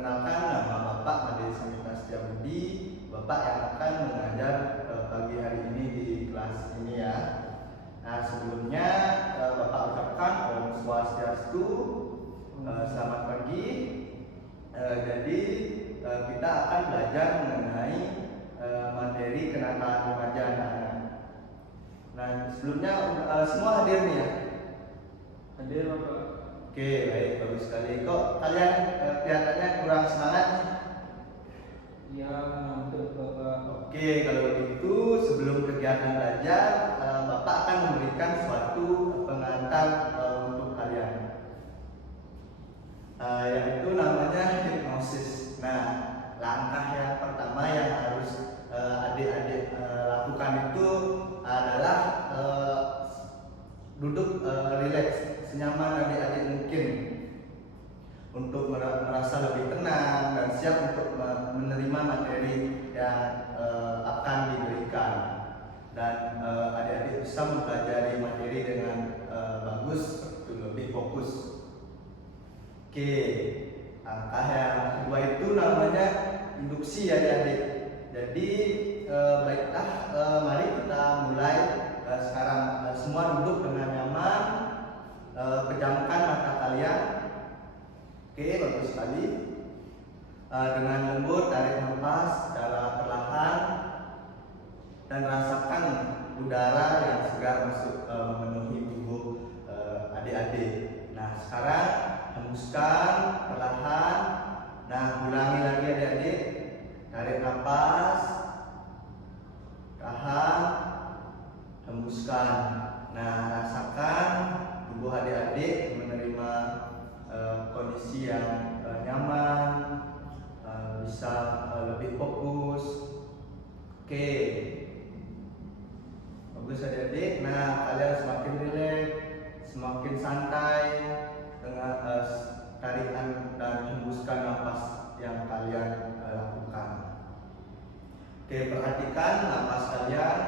Perkenalkan, nama Bapak Made Samita Setiabudi, Bapak yang akan mengajar pagi hari ini di kelas ini ya. Nah, sebelumnya Bapak ucapkan Om Swastiastu, selamat pagi. Jadi kita akan belajar mengenai materi kenakalan remaja anak-anak. Nah, sebelumnya semua hadir nih ya? Hadir Bapak. Oke, baik, bagus sekali. Kok kalian kelihatannya kurang semangat nih? Ya, ngantuk Bapak. Oke, kalau begitu sebelum kegiatan belajar, Bapak akan memberikan suatu pengantar untuk kalian, yaitu namanya hipnosis. Nah, langkah yang pertama yang harus adik-adik lakukan itu adalah duduk rileks, senyaman adik-adik mungkin, untuk merasa lebih tenang dan siap untuk menerima materi yang akan diberikan, dan adik-adik bisa mempelajari materi dengan bagus, lebih fokus. Oke, langkah yang kedua itu namanya induksi adik-adik. Jadi baiklah, mari kita mulai sekarang. Semua duduk dengan nyaman, pejamkan mata kalian. Oke, bagus sekali. Dengan lembut tarik nafas secara perlahan dan rasakan udara yang segar masuk memenuhi tubuh adik-adik. Nah, sekarang hembuskan perlahan. Nah, ulangi lagi adik-adik. Tarik nafas, tahan, hembuskan. Nah, rasakan tubuh adik-adik menerima kondisi yang nyaman, bisa lebih fokus. Oke, bagus adik-adik. Nah, kalian semakin rileks, semakin santai dengan tarikan dan hembuskan nafas yang kalian lakukan. Oke, perhatikan nafas kalian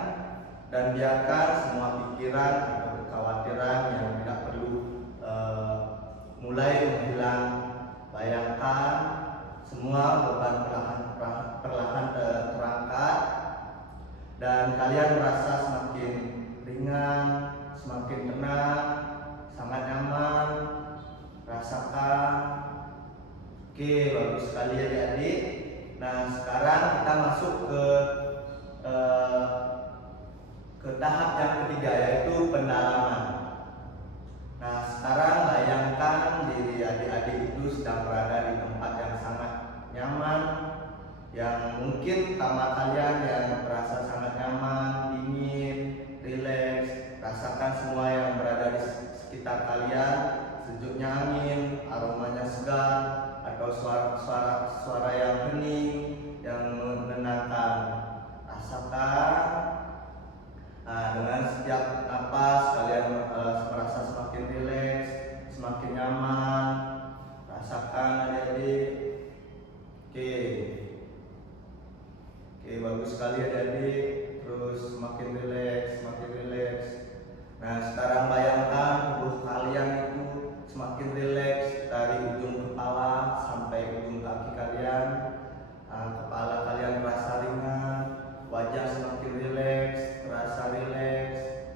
dan biarkan semua pikiran atau kekhawatiran yang tidak perlu mulai menghilang. Bayangkan semua beban perlahan terangkat dan kalian merasa semakin ringan, semakin tenang, sangat nyaman. Rasakan. Oke, bagus sekali adik-adik. Nah, sekarang kita masuk ke tahap yang ketiga, yaitu pendalaman. Nah, sekarang bayangkan diri adik-adik itu sedang berada di tempat yang sangat nyaman, yang mungkin kamar kalian yang terasa sangat nyaman, dingin, rileks. Rasakan semua yang berada di sekitar kalian, sejuknya angin, aromanya segar, atau suara yang hening yang menenangkan. Rasakan. Nah, dengan setiap napas kalian merasa semakin rileks, semakin nyaman. Rasakan adik-adik. Oke, bagus sekali adik-adik. Terus semakin rileks, semakin rileks. Nah, sekarang bayangkan tubuh kalian itu semakin rileks dari ujung kepala sampai ujung kaki kalian. Kepala kalian terasa ringan, wajah semakin rileks, terasa rileks,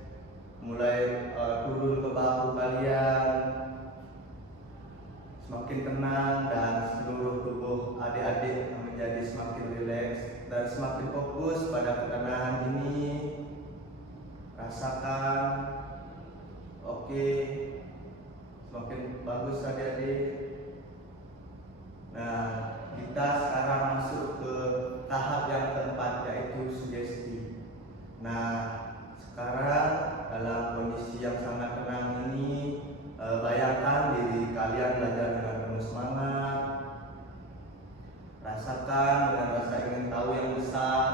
mulai turun ke bahu kalian, semakin tenang, dan seluruh tubuh adik-adik menjadi semakin rileks dan semakin fokus pada ketenangan ini. Rasakan. Oke, semakin bagus adik-adik. Nah, kita sekarang masuk ke tahap yang keempat, yaitu sugesti. Nah, sekarang dalam kondisi yang sangat tenang ini, bayangkan diri kalian belajar dengan penuh semangat. Rasakan dengan rasa ingin tahu yang besar.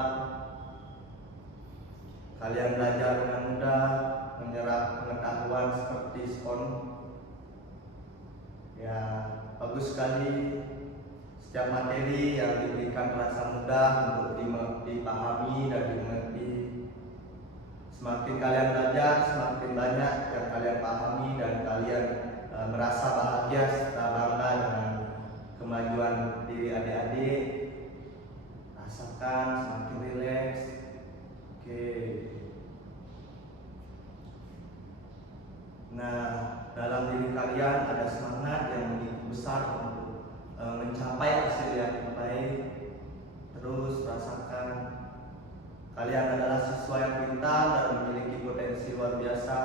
Kalian belajar dengan mudah, menyerap pengetahuan seperti spon. Ya, bagus sekali. Setiap materi yang diberikan terasa mudah untuk dipahami dan dimengerti. Semakin kalian belajar, semakin banyak yang kalian pahami dan kalian merasa bahagia serta bangga dengan kemajuan diri adik-adik, rasakan semakin rileks. Oke. Nah, dalam diri kalian ada semangat yang begitu besar untuk mencapai hasil yang terbaik. Terus rasakan kalian adalah siswa yang pintar dan memiliki potensi luar biasa.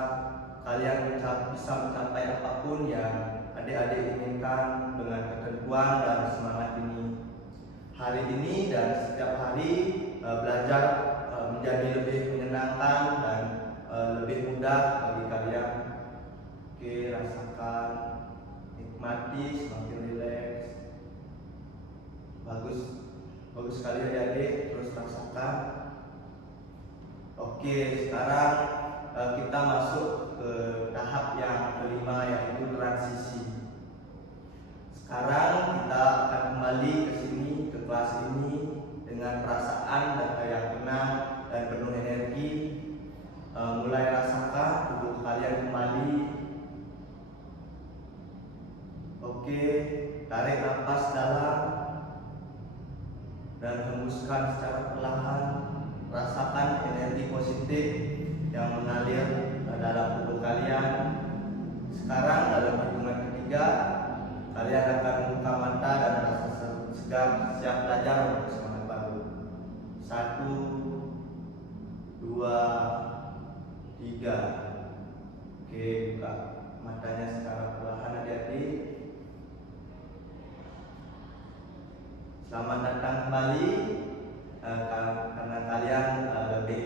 Kalian bisa mencapai apapun yang adik-adik inginkan dengan ketentuan dan semangat ini. Hari ini dan setiap hari belajar menjadi lebih menyenangkan dan lebih mudah bagi kalian. Oke, rasakan, nikmati, semakin rileks. Bagus sekali adik-adik, terus rasakan. Oke, sekarang kita masuk ke tahap yang kelima, yaitu transisi. Sekarang kita akan kembali ke sini, ke kelas ini dengan perasaan yang tenang dan penuh energi. Mulai rasakan tubuh kalian kembali. Oke, tarik nafas dalam dan hembuskan secara perlahan. Rasakan energi positif yang mengalir dalam tubuh kalian. Sekarang dalam hitungan ketiga, kalian akan membuka mata dan merasa segar, siap belajar untuk semangat baru. 1, 2, 3. Oke, buka matanya secara perlahan adik-adik. Selamat datang kembali. Karena kalian lebih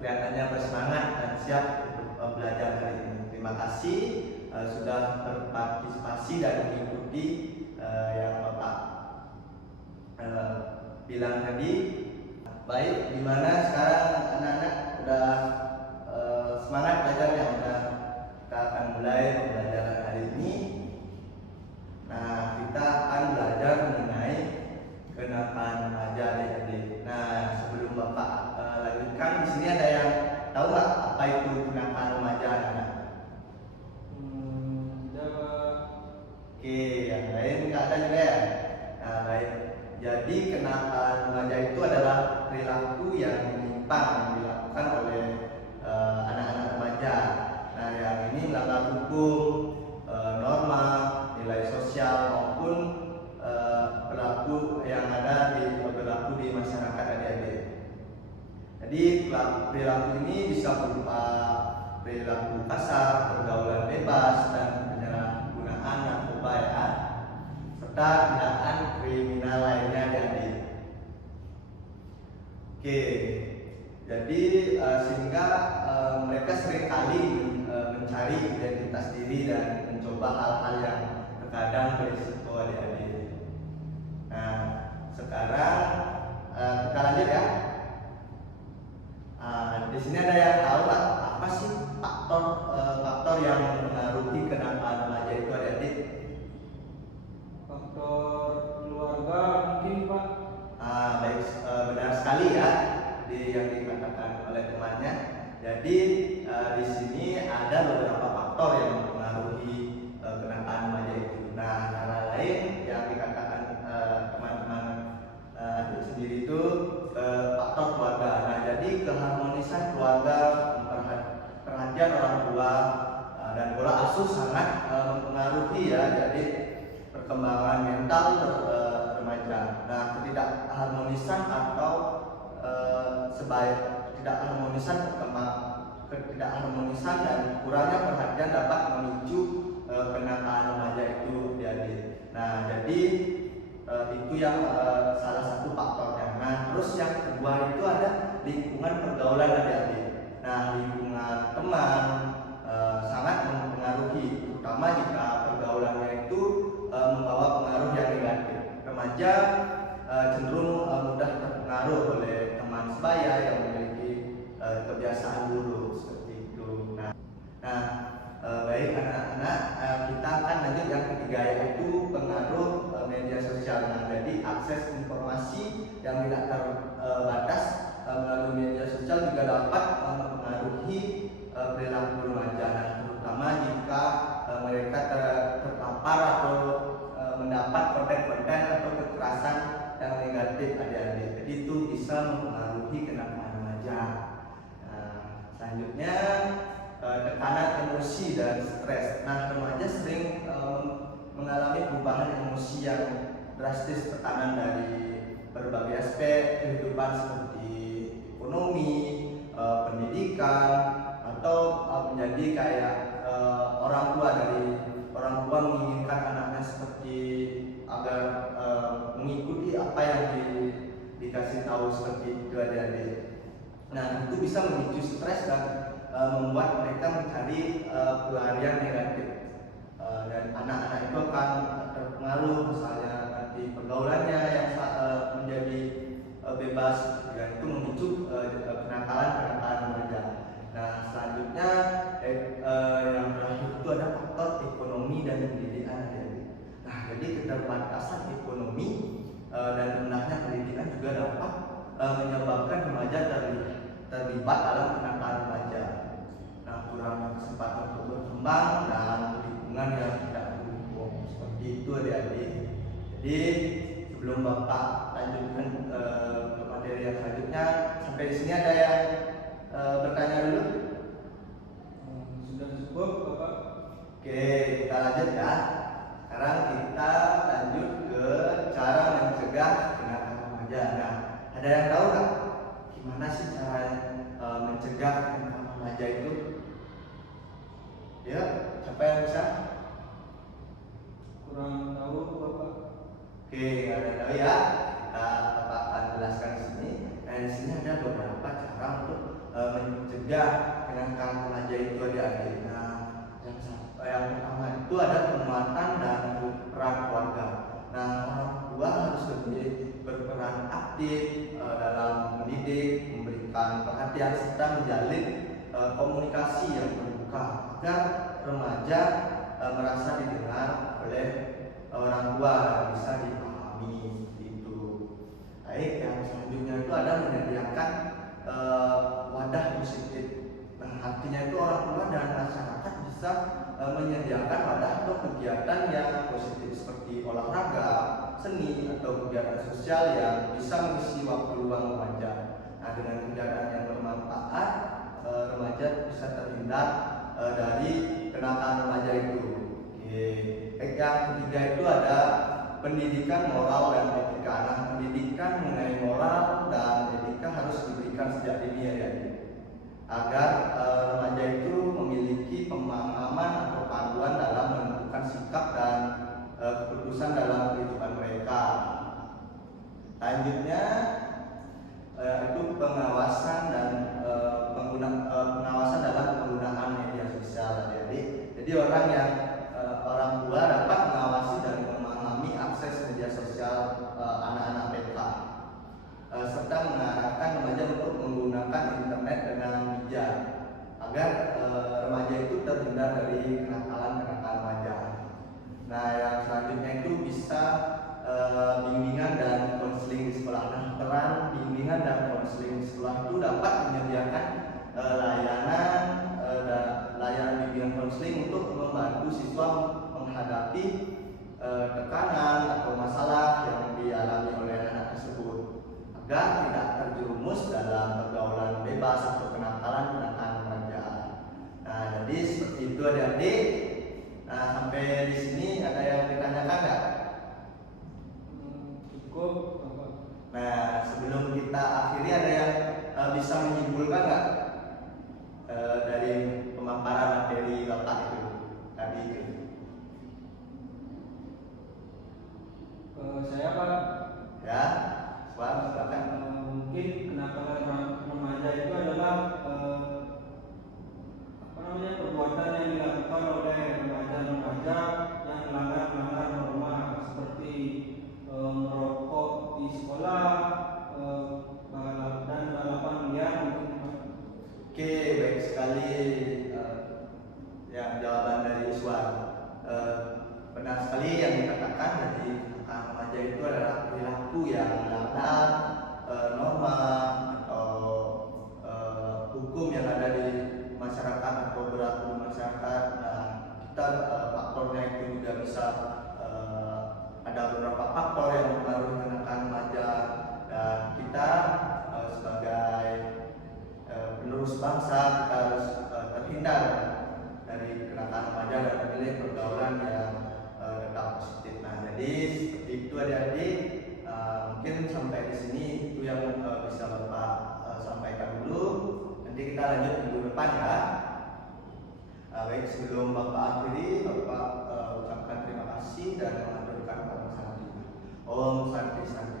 kelihatannya bersemangat dan siap untuk belajar hari ini. Terima kasih sudah berpartisipasi dan mengikuti yang Bapak bilang tadi. Baik, gimana sekarang anak-anak udah semangat belajarnya? Kita akan mulai pembelajaran hari ini. Nah, kita akan belajar mengenai kenakalan remaja adik-adik. Nah, sebelum Bapak lanjutkan, di sini ada yang tahu nggak apa itu kenakalan remaja anak? Oke, yang lain nggak ada juga ya? Nah, baik. Jadi kenakalan remaja itu adalah perilaku yang menyimpang yang dilakukan oleh anak-anak remaja. Nah, yang ini melanggar hukum, norma, nilai sosial maupun perilaku yang ada berlaku di masyarakat adik-adik. Jadi perilaku ini bisa berupa perilaku kasar, pergaulan bebas, dan penyalahgunaan narkoba ya, serta tindakan kriminal lainnya adik-adik. Oke, jadi sehingga mereka seringkali mencari identitas diri dan mencoba hal-hal yang terkadang berisiko adik-adik. Nah, sekarang kita lanjut ya. Di sini ada yang tahu nggak apa sih faktor yang mempengaruhi kenakalan remaja itu adik-adik? Faktor keluarga mungkin Pak. Baik, benar sekali ya yang dikatakan oleh temannya. Jadi di sini ada beberapa faktor yang mempengaruhi kenakalan remaja itu. Nah, antara lain yang dikatakan teman-teman sendiri itu faktor keluarga. Nah, jadi keharmonisan keluarga, perhatian orang tua dan pola asuh sangat mempengaruhi ya. Jadi perkembangan mental remaja. Nah, ketidakharmonisan atau ketidakharmonisan dan kurangnya perhatian dapat memicu kenakalan remaja itu adik-adik. Nah, jadi itu yang salah satu faktornya. Nah, terus yang kedua itu ada lingkungan pergaulan adik-adik. Nah, lingkungan teman sangat mempengaruhi, terutama jika pergaulannya itu membawa pengaruh yang negatif. Remaja cenderung mudah terpengaruh oleh teman sebaya yang memiliki kebiasaan buruk seperti itu. Nah, baik anak-anak, kita akan lanjut yang ketiga, yaitu pengaruh media sosial. Nah, jadi akses informasi yang tidak terbatas melalui media sosial juga dapat mempengaruhi perilaku remaja, terutama jika mereka terpapar atau mendapat konten-konten atau kekerasan yang negatif adik-adik. Jadi itu bisa mempengaruhi kenakalan remaja. Nah, selanjutnya tekanan emosi dan stres. Nah, remaja sering mengalami perubahan emosi yang drastis, tekanan dari berbagai aspek kehidupan seperti ekonomi, pendidikan, atau menjadi kayak orang tua menginginkan anaknya seperti agar mengikuti apa yang dikasih tahu seperti itu adik-adik. Nah, itu bisa memicu stres dan membuat mereka mencari pelarian negatif. Dan anak-anak itu akan terpengaruh misalnya nanti pergaulannya yang menjadi bebas, dan itu memicu kenakalan remaja. Nah, selanjutnya yang terakhir itu ada faktor ekonomi dan pendidikan. Nah, jadi keterbatasan ekonomi dan rendahnya pendidikan juga dapat menyebabkan remaja terlibat dalam kenakalan remaja. Nah, kurangnya kesempatan untuk berkembang dan lingkungan yang tidak mendukung, seperti itu adik-adik. Jadi sebelum Bapak lanjutkan ke materi yang selanjutnya, sampai di sini ada yang bertanya dulu? Sudah cukup, Bapak. Oke, kita lanjut ya. Sekarang kita lanjut ke cara mencegah kenakalan remaja. Nah, ada yang tahu nggak gimana sih cara mencegah kenakalan remaja itu? Ya, siapa yang bisa? Kurang tahu, Bapak. Oke, nggak ada yang tahu ya. Bapak akan jelaskan di sini. Nah, di sini ada beberapa cara untuk mencegah kenakalan remaja itu adik-adik. Nah, yang pertama itu ada penguatan dan peran keluarga. Nah, orang tua harus berperan aktif dalam mendidik, memberikan perhatian serta menjalin komunikasi yang terbuka agar remaja merasa didengar oleh orang tua dan bisa dipahami itu. Baik, yang selanjutnya itu ada menyediakan wadah positif. Nah, artinya itu orang tua dan masyarakat bisa menyediakan wadah atau kegiatan yang positif seperti olahraga, seni, atau kegiatan sosial yang bisa mengisi waktu luang remaja. Nah, dengan kegiatan yang bermanfaat, remaja bisa terhindar dari kenakalan remaja itu. Oke. Yang ketiga itu ada pendidikan moral dan etika. Nah, pendidikan mengenai moral dan etika harus diberikan sejak dini ya, agar remaja itu memiliki pemahaman atau panduan dalam menentukan sikap dan keputusan dalam kehidupan mereka. Selanjutnya itu pengawasan dan pengawasan dalam penggunaan media sosial. Jadi orang tua dapat mengawasi dan memahami akses media sosial anak-anak PK, serta mengarahkan remaja untuk menggunakan internet dengan bijak agar remaja itu terhindar dari kenakalan remaja. Nah, yang selanjutnya itu bisa bimbingan dan konseling di sekolah. Nah, peran bimbingan dan konseling di sekolah itu dapat menyediakan layanan bimbingan konseling untuk membantu siswa menghadapi tekanan atau masalah yang dialami oleh anak tersebut agar tidak terjerumus dalam pergaulan bebas atau kenakalan remaja. Nah, jadi seperti itu adik-adik. Nah, sampai di sini ada yang ditanyakan nggak? Cukup, Bapak. Nah, sebelum kita akhiri, ada yang bisa menyimpulkan nggak dari pemaparan materi Bapak itu tadi itu? Saya, Pak. Ya, silakan. Mungkin kenakalan remaja itu adalah perbuatan yang dilakukan oleh remaja-remaja yang melanggar norma seperti merokok di sekolah, dan balapan liar mungkin. Oke, baik sekali ya jawaban dari Iswan. Benar sekali yang dikatakan, jadi remaja itu adalah perilaku yang melanggar norma atau hukum yang ada di masyarakat atau berlaku di masyarakat. Nah, kita faktornya itu juga bisa ada beberapa faktor yang mempengaruhi kenakalan remaja, dan kita sebagai penerus bangsa kita harus terhindar dari kenakalan remaja dan memilih pergaulan yang tetap positif. Nah, jadi seperti itu adik-adik. Mungkin sampai di sini itu yang bisa Bapak sampaikan dulu. Nanti kita lanjut minggu depan ya. Baik, sebelum Bapak akhiri, Bapak ucapkan terima kasih dan mengaturkan Om Santi. Om Santi Santi.